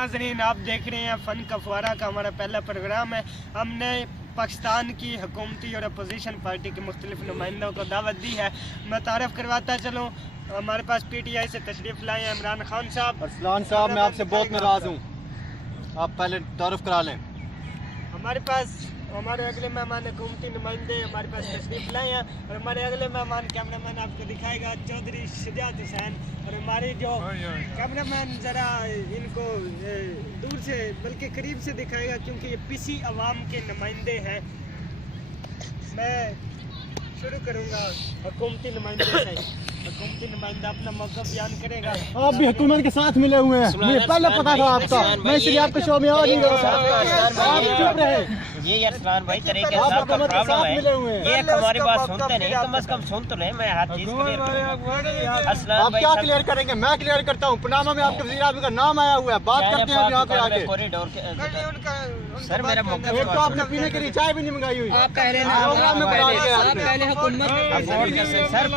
नाज़रीन, आप देख रहे हैं फ़न का फुआरा का हमारा पहला प्रोग्राम है। हमने पाकिस्तान की हुकूमती और अपोजिशन पार्टी के मुख्तलिफ नुमाइंदों को दावत दी है। मैं तारफ़ करवाता चलूँ, हमारे पास PTI से तशरीफ़ लाए हैं इमरान खान साहब। अरसलान साहब, मैं आपसे बहुत नाराज़ हूँ, आप पहले तारुफ करा लें। हमारे पास हमारे अगले मेहमान हुकूमती नुमाइंदे हमारे पास तशरीफ़ लाए हैं और हमारे अगले मेहमान कैमरामैन आपको दिखाएगा चौधरी शुजात हुसैन। और हमारे जो कैमरामैन ज़रा इनको दूर से बल्कि करीब से दिखाएगा क्योंकि ये PC अवाम के नुमाइंदे हैं। मैं शुरू करूँगा हुकूमती नुमाइंदे से। हुकूमती नुमाइंदा अपना मौक़िफ़ बयान करेगा। आप भी हुकूमत के साथ मिले हुए हैं, मुझे पहले पता था आपका, मैं इसलिए आपके शो में आ नहीं रहा। आप चुप रहे। ये अरसलान भाई तरीके से आपका प्रॉब्लम है, ये हमारी बात सुनते नहीं, कम से कम सुन तो ले। मैं हर चीज क्लियर करूंगा। आप क्या क्लियर करेंगे? मैं क्लियर करता हूँ। पनामा में आपके वज़ीर आज़म का नाम आया हुआ है, बात करते हैं यहाँ पे आके। कॉरिडोर के सर मेरा मौका एक तो आपने पीने के लिए चाय भी नहीं मंगाई हुई। आप कह रहे हैं प्रोग्राम में बुला लिया आप पहले हुकूमत सर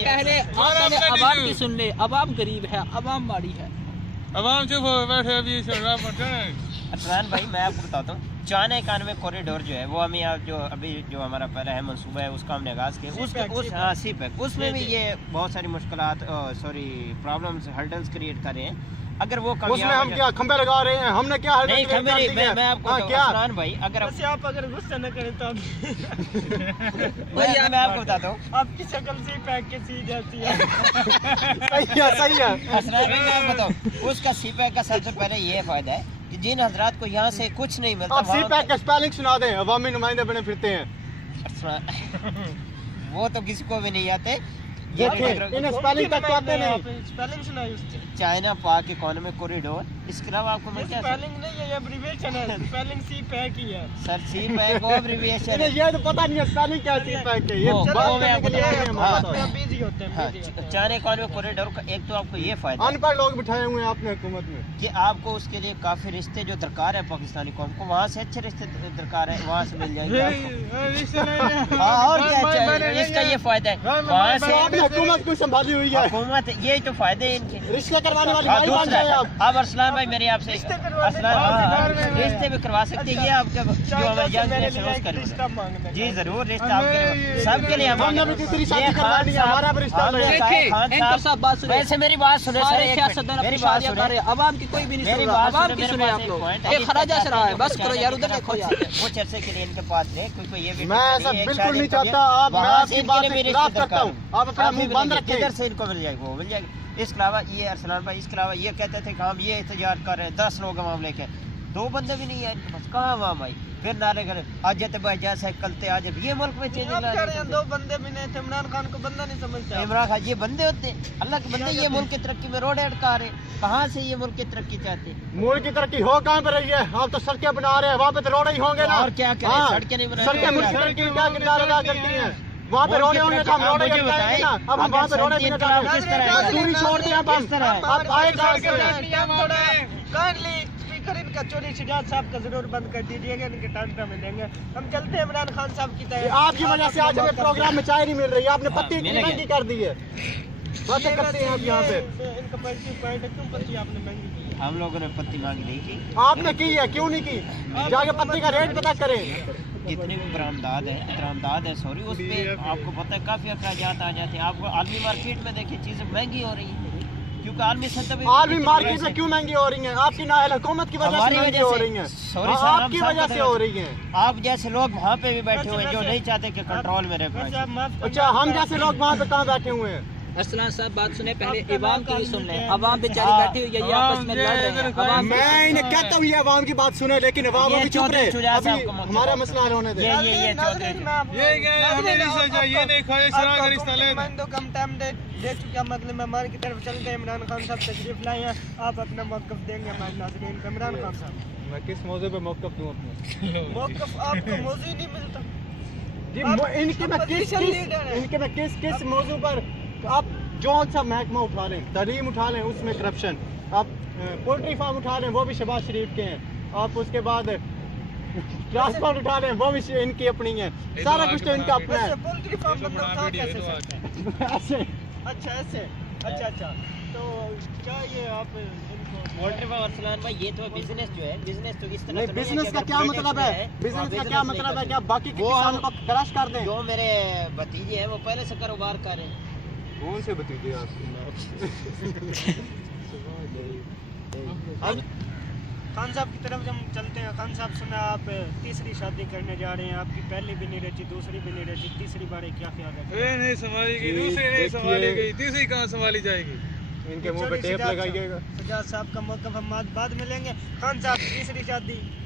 पहले अवाम की सुन ले। अवाम गरीब है, अवाम माड़ी है। अवाम चुप हो बैठे, अभी सुन रहा है। अरसलान भाई मैं आपको बताता हूँ, 94 कॉरिडोर जो है वो हमें जो अभी जो हमारा पहला है मंसूबा है उसका हमने आगाज़ किया। उसमें भी ये बहुत सारी मुश्किलात प्रॉब्लम्स हर्डल्स क्रिएट कर रहे हैं। अगर वो उसमें हम क्या खंबे लगा रहे हैं? हमने क्या नहीं खंबे नहीं, मैं आपको अरसलान भाई अगर आप अगर गुस्सा न करें तो मैं आपको बताता हूँ, आपकी शक्ल से पैक के सी जाती है। सही है। अरसलान भाई मैं आपको बताऊँ, उसका CPAC का सबसे पहले ये फ़ायदा है कि जिन हजरात को यहाँ से कुछ नहीं मिलता, आप CPAC का स्पेलिंग सुना दें, अवामी नुमाइंदे बने फिरते हैं। वो तो किसी को भी नहीं आते। इन्हें स्पेलिंग तक आते नहीं। स्पेलिंग सुनाई उसकी। चाइना पाक इकोनॉमिक कॉरिडोर, इसके अलावा आपको मैं क्या स्पेलिंग नहीं है, ये एब्रिविएशन है। स्पेलिंग CPAC ही है। सर CPAC वो एब्रिविएशन है। ये तो पता नहीं है स्पेलिंग क्या CPAC है। ये बात करने के लिए आए हैं हमारे पास। बिजी होते हैं। चाइना इकोनॉमिक कॉरिडोर का एक तो आपको ये फायदा है, अनपढ़ लोग बिठाए हुए हैं आपने हुकूमत में, कि आपको उसके लिए काफी रिश्ते जो दरकार है पाकिस्तानी कौम को, वहाँ से अच्छे रिश्ते दरकार है, वहाँ से मिल जाएंगे आपको। हाँ और क्या चाहिए, इसका ये फायदा है। वहाँ से आपने हुकूमत को संभाली हुई है, हुकूमत, ये तो फायदे हैं इनके। रिश्ते करवाने वाली हाँ, भाई बन जाए आप। अब अरसलान भाई मेरे आपसे रिश्ते भी करवा सकते हैं। ये आपके जो हमारे यंग जनरेशन है उसका जी जरूर रिश्ता आपके सबके लिए हमने भी किसी शादी करवानी है, हमारा भी रिश्ता है। वैसे मेरी बात सुने सर, मेरी बात सुने। अवाम की कोई भी नहीं सुन रहा, अवाम की सुने आप लोग। ये खराजा से रहा है, बस करो यार, उधर देखो यार। वो चर्चे के लिए इनके पास है, क्योंकि ये मैं ऐसा बिल्कुल नहीं चाहता। आप मैं आपकी बात से खिलाफ करता हूँ। आप अपना मुंह बंद रखें। किधर से इनको मिल जाएगी, वो मिल जाएगी। इसके अलावा ये अरसलान भाई, इसके अलावा ये कहते थे कि हम ये एहतजाज कर रहे हैं, 10 लोग अवाम लेके, 2 बंदे भी नहीं है इनके पास, कहाँ अवाम आई? फिर नारे करे आज जते भाई जैसे कलते आज ये मुल्क में चेंज ला रहे हैं। 2 बंदे भी नहीं थे, इमरान खान को बंदा नहीं समझता। इमरान खान ये बंदे होते हैं, अल्लाह के बंदे। ये मुल्क की तरक्की में रोड अटका रहे, कहाँ से ये मुल्क की तरक्की चाहते हैं? मुल्क की तरक्की हो कहाँ पे रही है? आप तो सड़कें बना रहे हैं, वहाँ पे तो रोड ही होंगे ना। और क्या करें, सड़कें नहीं बना, सड़कें मुल्क की तरक्की में क्या किरदार अदा करती हैं? वहाँ पे रोडे होंगे तो हम रोडे बताएंगे ना। अब हम वहाँ पे रोडे भी नहीं, दूरी छोड़ दिया हम। आप आए काइंडली स्पीकर इनका चोरी शुजात साहब का जरूर बंद कर दीजिएगा, इनके टाइम पे मिलेंगे। हम चलते हैं इमरान खान साहब की तरफ। आपकी वजह से आज हमें प्रोग्राम में चाय नहीं मिल रही, आपने पत्ती महंगी कर दी है। बातें करते हैं आप यहाँ पे। इनका पॉइंट है, क्यों पत्ती आपने महंगी की? हम लोगों ने पत्ती मांगी नहीं की, आपने की है, क्यों नहीं की? जाके पत्ती का रेट पता करें। जितनी भी बरामदाद है सॉरी, उस पे आपको पता है काफी अखराजात आ जाते हैं। आपको आलमी मार्केट में देखिए चीजें महंगी हो रही है, क्योंकि आलमी सतह पे आलमी मार्केट में क्यों महंगी हो रही हैं? आपकी नाअहल हुकूमत की वजह से महंगी हो रही हैं। सॉरी सर, आपकी वजह से हो रही हैं। आप जैसे लोग वहाँ पे भी बैठे हुए हैं जो नहीं चाहते कि कंट्रोल में रहे। अच्छा, हम जैसे लोग वहाँ पे कहाँ बैठे हुए हैं? अरसलान साहब बात सुने, पहले अवाम की सुन लें। अवाम बेचारी बैठी हुई है, ये आपस में लड़ रहे हैं। मैं इन्हें कहता हूँ ये अवाम की बात सुने, लेकिन अवाम अभी चुप रहे। अभी हमारा मसला हल होने दे। ये नहीं खाए शराब का रिश्ता ले कम टाइम दे चुके हम अगले मेहमान की तरफ चलते हैं। इमरान खान साहब तशरीफ लाए हैं, आप अपना मौक़िफ़ देंगे हमारे नाज़रीन को। इमरान खान साहब, मैं किस मौजू पे मौक़िफ़ दूँ अपना? मौक़िफ़ आपको मौजू ही नहीं मिलता जी। इनके मैं किस मौजू पर आप जो सा महकमा उठा लें, तालीम उठा लें, उसमें करप्शन। आप पोल्ट्री फार्म उठा लें, वो भी शहबाज शरीफ के हैं। आप उसके बाद ट्रांसपोर्ट उठा लें, वो भी इनकी अपनी है। सारा कुछ तो इनका अपना है। पोल्ट्री फार्म बंदा उठा कैसे सकते हैं? ऐसे अच्छा ऐसे, अच्छा। तो क्या ये आप पोल्ट्री फार्म अरसलान भाई ये तो बिजनेस जो है, बिजनेस तो इस तरह नहीं, से बिजनेस कि का अगर क्या प्रोडक्ट मतलब जो है? बिजनेस का क्या बिजनेस मतलब है? नहीं क्या बाकी के वो किसानों को क्रश कर दें? जो मेरे भतीजे हैं वो पहले से कारोबार कर रहे हैं। कौन से भतीजे आपके? खान साहब की तरफ हम चलते हैं। खान साहब, सुना आप तीसरी शादी करने जा रहे हैं, आपकी पहली भी नहीं रची, दूसरी भी नहीं रची, तीसरी बार क्या ख्याल है? वे नहीं संभाली गई, दूसरी नहीं संभाली गई, तीसरी कहाँ संभाली जाएगी? इनके मुंह पे टेप लगाइएगा। सजाद साहब का मौका हम बाद मिलेंगे। खान साहब, तीसरी शादी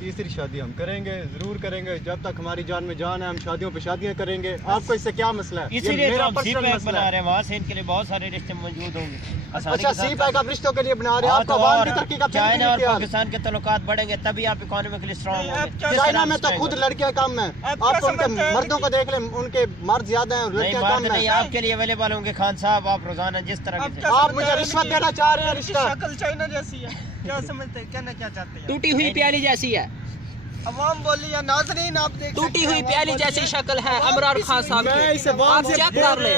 तीसरी शादी हम करेंगे, जरूर करेंगे। जब तक हमारी जान में जान है हम शादियों पे शादियां करेंगे। आपको इससे क्या मसला है? ये इसीलिए तो मेरा हम सी पर्सनल पैक मसला बना है। रहे हैं, वहाँ से इनके लिए बहुत सारे रिश्ते मौजूद होंगे। आसानी अच्छा, के साथ सी पैक आप रिश्तों के लिए बना रहे हैं? आपका अवाम की तरक्की का चाइना और क्या हाल? पाकिस्तान के ताल्लुकात बढ़ेंगे तभी आप इकोनॉमिकली स्ट्रांग नहीं, होंगे। अब क्या- जिस तरह चाइना आप में तो strong खुद होंगे। लड़कियां कम है। आप क्या आपको उनके समझते हैं? मर्दों को देख लें, उनके मर्द ज्यादा हैं और नहीं, लड़कियां बात कम नहीं, है। आपके लिए अवेलेबल होंगे खान साहब, आप रोजाना जिस तरह आप के क्या आप समझते मुझे हैं? रिश्वत देना चाह रहे हैं? इनकी रिश्ता शक्ल चाइना जैसी है, क्या समझते हैं? कहना क्या चाहते हैं? टूटी हुई प्याली जैसी है, अवाम बोली या नाजरीन, आप देख टूटी सकते हुई हैं, प्याली अवाम जैसी बोली शक्ल है अवाम इमरान किसी खान साहब मैं की। इस अवाम आप से चेक कर ले,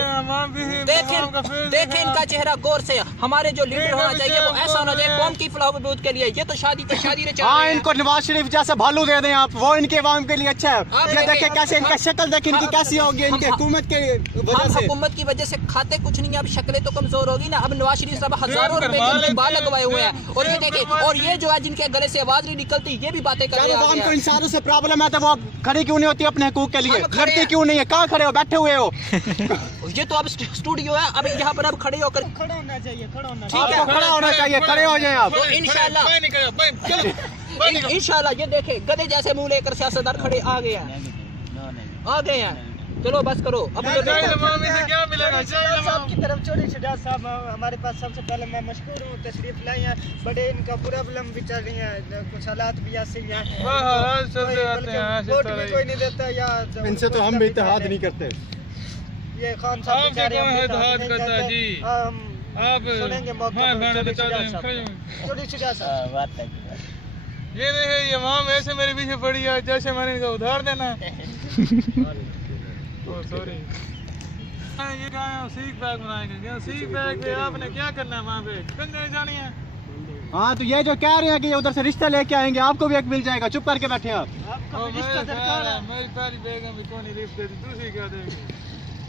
देखें इनका चेहरा गौर से। हमारे जो लीडर होना चाहिए वो ऐसा होना चाहिए कौम की फलाह बहबूद के लिए। ये तो शादी रे चल हाँ, रही है। इनको नवाज शरीफ जैसे भालू दे दें आप, वो इनके अवाम के लिए अच्छा है। आप ये देखें, देखें कैसे इनका शक्ल देखें इनकी कैसी होगी, इनके हुकूमत के वजह हम से। हुकूमत की वजह से खाते कुछ नहीं है, अब शक्लें तो कमजोर होगी ना। अब नवाज शरीफ साहब हजारों रुपए के उनके बाल लगवाए हुए हैं और ये देखें, और ये जो है जिनके गले से आवाज नहीं निकलती ये भी बातें कर क्या रहे अवाम को हैं। इंसानों से प्रॉब्लम है तो वो खड़ी क्यों नहीं होती अपने हकूक के लिए? हम खड़े लड़ती हैं। क्यों नहीं है? कहाँ खड़े हो? बैठे हुए हो? ये तो अब स्टूडियो है, अब यहाँ पर अब खड़े होकर खड़ा होना चाहिए, खड़ा होना ठीक है। आपको खड़ा होना चाहिए, खड़े हो जाए आप। तो इंशाल्लाह इंशाल्लाह ये देखे गधे जैसे मुंह लेकर सियासतदान खड़े आ गए हैं, आ गए हैं। चलो बस करो अब ये देखो। मामी से क्या मिलेगा? शहजाद साहब की तरफ छोड़ी। शहजाद साहब हमारे पास सबसे पहले मैं मशकूर हूँ, तशरीफ लाई हैं। बड़े इनका प्रॉब्लम भी चल रही है, कुछ हालात भी ऐसे ही हैं। हाँ, चलते रहते हैं, वोट भी कोई नहीं देता या इनसे तो हम भी इत्तेहाद नहीं करते। ये खान साहब आपसे बेचारे कौन हम है इत्तेहाद इत्तेहाद नहीं करता करते। जी? हम आप सुनेंगे मौका हाँ, पर गाना चौधरी बता शहजाद दें, साहब खड़े को। हों। चौधरी शहजाद साहब, ये देखे ये माम ऐसे मेरे पीछे पड़ी है जैसे मैंने इनका उधार देना है। Oh sorry. ये क्या है? सीख बैग बनाएंगे क्या? सीख बैग पे आपने क्या करना है? वहाँ पे कंधे जानी है। हाँ, तो ये जो कह रहे हैं कि ये उधर से रिश्ता लेके आएंगे, आपको भी एक मिल जाएगा। चुप करके बैठे आप। आपका और भी रिश्ता दरकार है। मेरी पहली बेगम भी कौन लिफ्ट देती, दूसरी क्या देगी?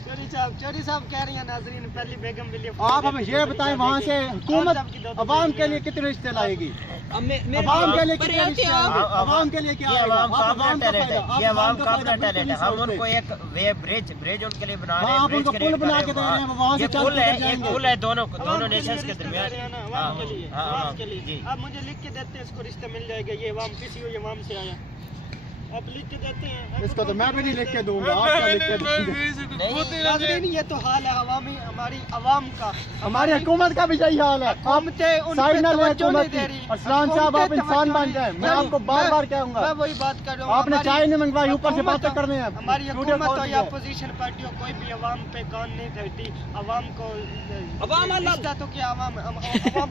चौधरी साहब कह रही हैं नाजरीन पहली बेगम भी लिफ्ट आप हमें ये बताएं, वहाँ से हुकूमत अवाम के लिए कितने रिश्ते लाएगी? अब मेरे अवाम के लिए पर कितने यार रिश्ते क्या आएंगे? अवाम के लिए क्या ये आएगा? अवाम का आप अपना अवाम का टैलेंट फायदा- है, आप ये अवाम अवाम का का फायदा अपना बिल्कुल टैलेंट है। नहीं हम सोचते। उनको एक वे ब्रिज उनके लिए बना रहे हाँ, हैं, आप ब्रिज उनको क्रिएट पुल कर बना रहे के दे रहे हैं, हैं। वहाँ से ये चल पुल के है, उधर एक जाएंगे। पुल है दोनों अवाम नेशंस के रिश्ते दरमियान। दे रहे हैं ना, हाँ, अवाम के लिए, हाँ, अवाम के जी। लिए। आप मुझे लिख के देते हैं, इसको रिश्ता मिल जाएगा। ये अवाम किसी हो, ये अवाम से आया। आप लिख के देते हैं। इसको तो मैं भी नहीं लिख के दूंगा, आप क्या लिख के देंगे? नाज़रीन, ये तो हाल है अवामी, हमारी अवाम का। हमारी हुकूमत का भी यही हाल है। आप हुकूमतें उन पे साइड ना लें तवज्जो हुकूमत नहीं दे की। रही। अरसलान साहब, आप हुकूमतें इंसान तवज्जो बन जाएं। नहीं- मैं आपको बार बार कहूंगा। मैं वही बात कर रहा हूँ। आपने हमारी- चाय नहीं मंगवाई, ऊपर से हुकूमत बातें हो- कर रहे हैं। हमारी स्टूडियो हुकूमत हो खोल या दिया। अपोजिशन पार्टी हो, कोई भी अवाम पे कान नहीं धरती। अवाम को अवाम अल्लाह- रिश्ता तो क्या अवाम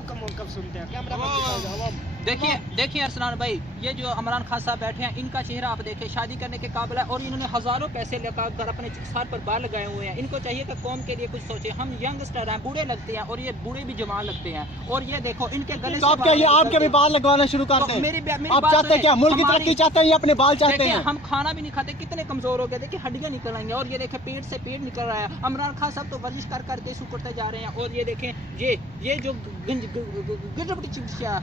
का मौकफ सुनते हैं। कैमरा मैन दिखाओ, अवाम। देखिए अरसलान भाई, ये जो इमरान खान साहब बैठे हैं इनका चेहरा आप देखें, शादी करने के काबिल है और इन्होंने हजारों पैसे लगाकर अपने सर पर बाल लगाए हुए हैं। इनको चाहिए कि कौम के लिए कुछ सोचे। हम यंगस्टर हैं, बूढ़े लगते हैं और ये बूढ़े भी जवान लगते हैं और ये देखो इनके गले तो से आप क्या ये बाल आपके भी निकलते बाल लगवाना शुरू हैं। करते तो हैं? मेरी आप बात चाहते हैं सुने, क्या मुल्क की हमारी- तरक्की चाहते हैं या अपने बाल चाहते देखिए, हैं? हम खाना भी नहीं खाते, कितने कमजोर हो गए। देखिए हड्डियां निकल आएंगे और ये देखें पेट से पेट निकल रहा है। इमरान खान साहब तो वर्जिश कर करके सुकड़ते जा रहे हैं और ये देखें ये जो गिरपटी चिमटिया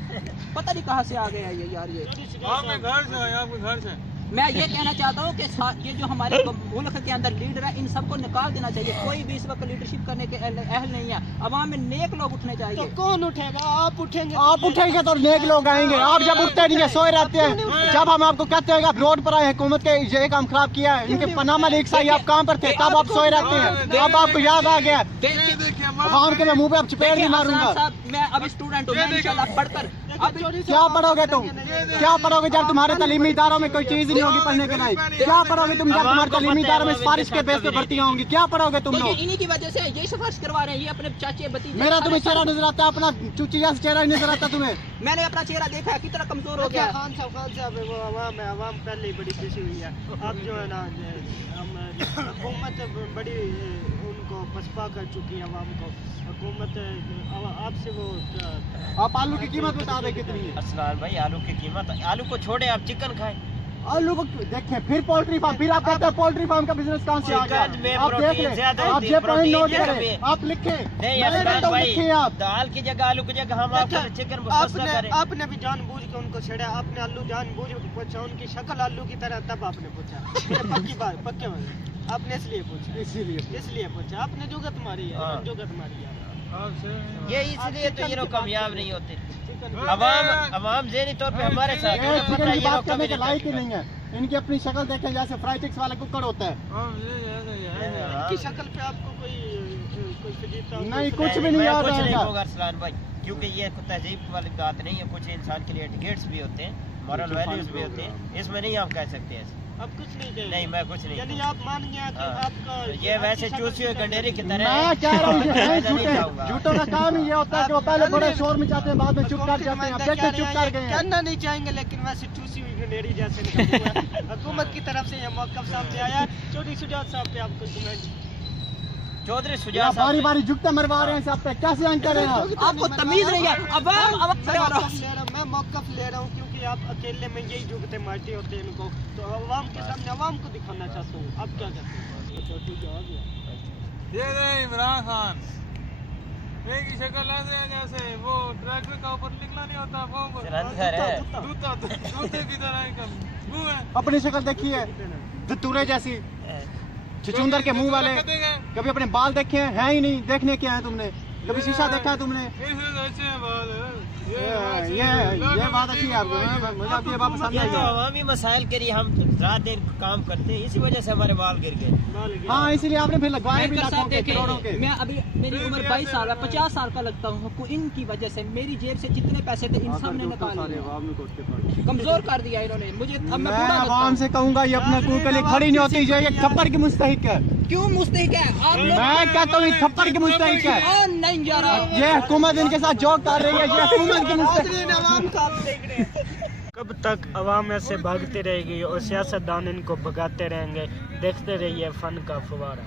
पता नहीं कहाँ से आ गया ये यार। ये आपके घर से है, आपके घर से। मैं ये कहना चाहता हूँ कि ये जो हमारे मुल्क के अंदर लीडर है इन सबको निकाल देना चाहिए। कोई भी इस वक्त लीडरशिप करने के अहल नहीं है। अवाम में नेक लोग उठने तो चाहिए। कौन उठेगा? आप उठेंगे। आप उठेंगे तो नेक लोग आएंगे। आप जब उठते नहीं है, सोए रहते हैं। जब हम आपको कहते हैं कि आप रोड पर आए, हुकूमत के ये काम खराब किया है, इनके पनामा लीक्स आई, आप कहाँ पर थे? तब आप सोए रहते हैं। अब आपको याद आ गया। देखिए अवाम के मैं मुंह पे आप चपेट नहीं देखिए मारूंगा। अरसलान साहब, मैं अब स्टूडेंट हूँ, मैं इंशाल्लाह पढ़कर क्या पढ़ोगे तुम? क्या पढ़ोगे जब तुम्हारे तालीमी इदारों में कोई चीज नहीं होगी पढ़ने के लायक? क्या पढ़ोगे तुम जब तुम्हारे तालीमी इदारों में सिफारिश के बेस पे भर्तियां होंगी? क्या पढ़ोगे तुम तो ये लोग? इन्हीं की वजह से ये सिफारिश करवा रहे हैं, ये अपने चाचे भतीजे। मेरा तुम्हें चेहरा नजर आता है? अपना चुचिया से चेहरा नजर आता तुम्हें? मैंने अपना चेहरा देखा है कितना कमजोर हो गया। खान साहब वो आवाम है, आवाम पहले ही बड़ी खुशी हुई है। अब जो है ना हुकूमत बड़ी उनको पसपा कर चुकी है आवाम को। हुकूमत आपसे वो आप आलू की कीमत बता दें कितनी है? अरसलान भाई आलू की कीमत, आलू को छोड़े आप चिकन खाएं। आलू को देखें, फिर पोल्ट्री फार्म, फिर आप कहते हैं पोल्ट्री फार्म का बिजनेस कहाँ से आ गया? चिकन में आप देख प्रोटीन लें, ज्यादा आप होती है, ये पॉइंट प्रोटीन नोट की करें, कमी। आप लिखें। नहीं मैं अरसलान कहता हूं भाई, लिखें आप। दाल की जगह आलू की जगह हम आपको चिकन सस्ता करें। आपने भी जानबूझ के उनको छेड़ा, आपने आलू जानबूझ के पूछा, उनकी शक्ल आलू की तरह, तब आपने पूछा। ये पक्की बात, पक्के बात आपने इसलिए पूछा, इसलिए पूछा आपने जुगत मारी है, हाँ। जुगत मारी है। ये इसलिए तो ये लोग कामयाब नहीं होते। अवाम ज़हनी तौर पे हमारे साथ ये है, पता चिकन है की ये बात लोग करने कभी के लायक ही नहीं है। इनकी अपनी शक्ल देखें, जैसे फ्राई चिक्स वाला कुकर होता है। की शक्ल पे आपको कोई फजीता नहीं, कुछ भी नहीं याद कुछ नहीं आएगा। होगा अरसलान भाई, क्योंकि ये तहजीब वाली बात नहीं है। कुछ इंसान के लिए एटिकेट्स भी होते हैं, मॉरल वैल्यूज भी होते हैं, इसमें नहीं आप कह सकते ऐसे। अब कुछ नहीं कहेंगे। नहीं मैं कुछ नहीं यानी कहूँगा। आप मान गया कि हाँ। आपका ये वैसे चूसी हुए गंडेरी की तरह है। मैं कह रहा हूँ ये मैं है नहीं झूठे। चाहूँगा। झूठों का काम ही ये होता है कि वो पहले बड़े शोर मचाते हैं, बाद में चुप कर जाते हैं। अब देखते चुप कर गए हैं। कहना नहीं चाहेंगे, लेकिन वैसे चूसी हुई गंडेरी जैसे निकल हुआ है। हुकूमत की तरफ से यह मौक़िफ़ सामने आया। चौधरी शुजात साहब पे आपको कमेंट। चौधरी या शुजात बारी साहब बारी जुगते मरवा रहे हैं सब पे, कैसे अंकर हैं आप? आपको तमीज नहीं है। मैं मौक़िफ़ ले रहा हूँ क्योंकि आप अकेले में यही जुगते मारते होते हैं इनको, तो अवाम के सामने अवाम को दिखाना चाहता हूँ। आप क्या कहते हैं? छोटू जवाब दिया। ये रहे इमरान खान, मेरी शक्ल ऐसे है जैसे वो ट्रैक्टर का ऊपर निकला नहीं होता, वो जलंधर है। जूते की तरह का मुंह है। अपनी शक्ल देखी है धतूरे जैसी, छुचुंदर के मुंह वाले। कभी अपने बाल देखे हैं ही नहीं, देखने क्या है तुमने? कभी शीशा देखा है तुमने? अच्छे हैं बाल। ये बात अच्छी है आपको, मुझे आपकी ये बात पसंद ये आई तो है। अवामी मसाइल के लिए हम रात दिन काम करते हैं, इसी वजह से हमारे बाल गिर गए। हाँ, इसीलिए आपने फिर लगवाए भी एंकर लाखों साहब के, करोड़ों के। देखिए, मैं अभी मेरी उम्र 22 साल है, 50 साल का लगता हूँ। इनकी वजह से मेरी जेब से जितने पैसे थे इन सब ने निकाल लिए, कमजोर कर दिया इन्होंने मुझे। अब मैं मैं बूढ़ा लगता आवाम हूँ। से कहूँगा ये अपने मुंह के लिए खड़ी नहीं होती, ये थप्पड़ की मुस्तहिक है। क्यों मुस्तहिक है? आप लोग मैं कहता हूँ ये थप्पड़ की मुस्तहिक है। और नहीं जा रहा। ये हुकूमत इनके साथ जोक कर रही है, ये हुकूमत की मुस्तहिक। कब तक अवाम ऐसे भागती रहेगी और सियासतदान इनको भगाते रहेंगे? देखते रहिए फन का फुवारा।